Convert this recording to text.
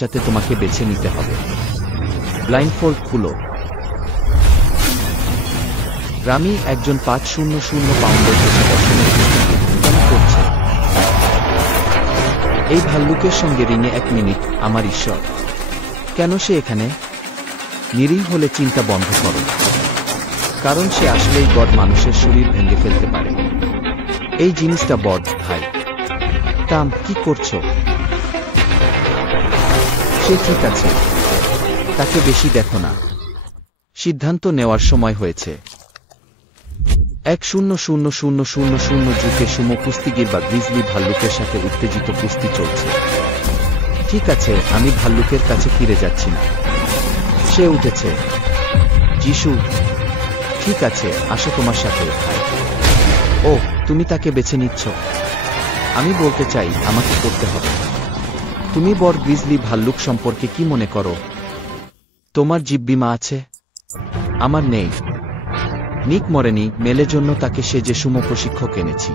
বাঁচাতে তোমাকে বেছে নিতে হবে। ব্লাইন্ডফোল্ড খুলো। রামি একজন 500 পাউন্ডের পেশাদর্শনের কেন করছে এই ভাল্লুকের সঙ্গে রিংয়ে 1 মিনিট? আমার ঈশ্বর, কেন সে এখানে? নিরীহ হলে চিন্তা বন্ধ করো, কারণ সে আসলেই বড় মানুষের শরীর ভেঙে ফেলতে পারে। এই জিনিসটা বড় ভাই। টাম, কি করছো? সে ঠিক আছে, তাকে বেশি দেখো না। সিদ্ধান্ত নেওয়ার সময় হয়েছে। 1-0-0-0-0-0 যুগে সুমো কুস্তিগির বা গ্রিজলি ভাল্লুকের সাথে উত্তেজিত কুস্তি চলছে। ঠিক আছে, আমি ভাল্লুকের কাছে ফিরে যাচ্ছি না। সে উঠেছে। যিশু, ঠিক আছে, আসো তোমার সাথে। ও, তুমি তাকে বেছে নিচ্ছ? আমি বলতে চাই, আমাকে করতে হবে। তুমি বড় গ্রিজলি ভাল্লুক সম্পর্কে কি মনে করো? তোমার জীববিমা আছে? আমার নেই। নিক মরেনি, মেলের জন্য তাকে সে যে সুমো প্রশিক্ষক এনেছি।